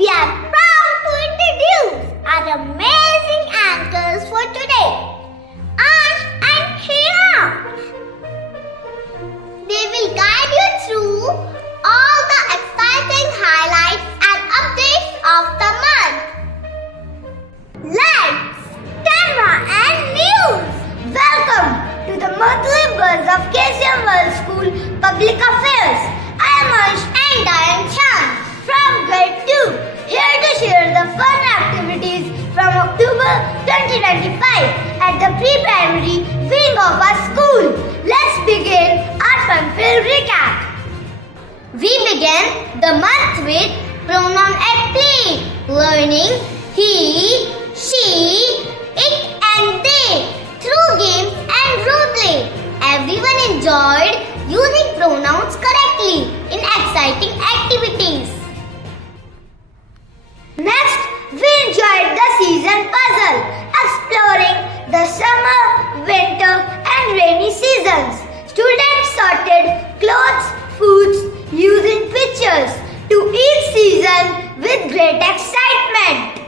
we are proud to introduce our amazing anchors for today, Ash and Shreya. They will guide you through all the exciting highlights and updates of the month. Lights, camera and news. Welcome to the monthly buzz of KCM School Public Affairs. I am Ash and I am Shan from grade 2, here to share the fun activities from October 2025 at the pre-primary wing of our school. Let's begin our fun-filled recap. We begin the month with pronoun at play, learning he, she, it and they through games and role play. Everyone enjoyed using pronouns correctly in exciting activities. Next, we enjoyed the season puzzle, exploring the summer, winter and rainy seasons. Students sorted clothes, foods using pictures to each season with great excitement.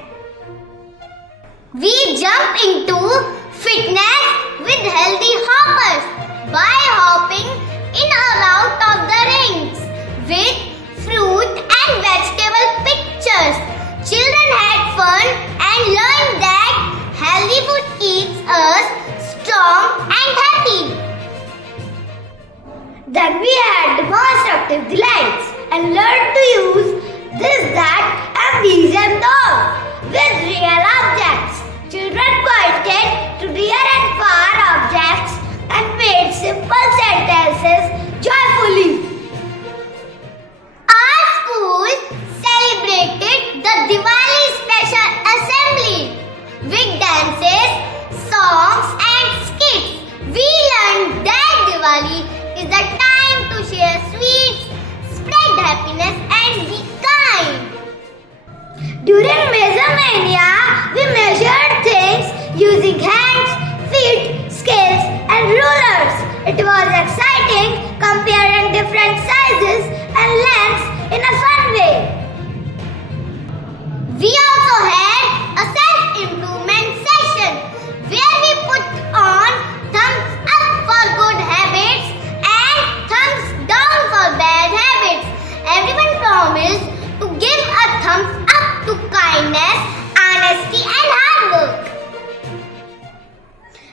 We jump into fitness with healthy hoppers by hopping in or out of the rings with fruit and vegetable pictures. Children had fun and learned that healthy food keeps us strong and happy. Then we had demonstrative delights and learned to use this, that and these and those with real objects. Children pointed to near and far objects and made simple sentences joyfully. Our school celebrated the Diwali Special Assembly with dances, songs and skits. We learned that Diwali is the time to share sweets, spread happiness and be kind. During Measuremania, we measured things using hands, feet, scales and rulers. It was exciting comparing different sizes and lengths in a fun way. We also had a self-improvement session where we put on thumbs up for good habits and thumbs down for bad habits. Everyone promised to give a thumbs up to kindness, honesty and hard work.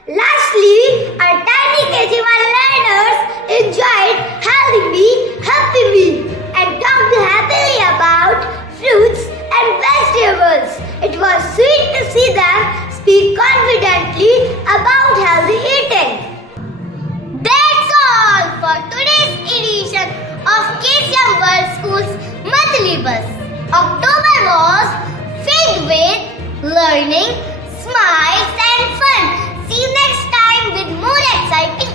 Lastly, our tiny KG1 learners enjoyed Healthy Me, Happy Me and talked happily about fruits and vegetables. It was sweet to see them speak confidently about healthy eating. That's all for today's edition of KCM World School's monthly bus. October was filled with learning, smiles and fun. See you next time with more exciting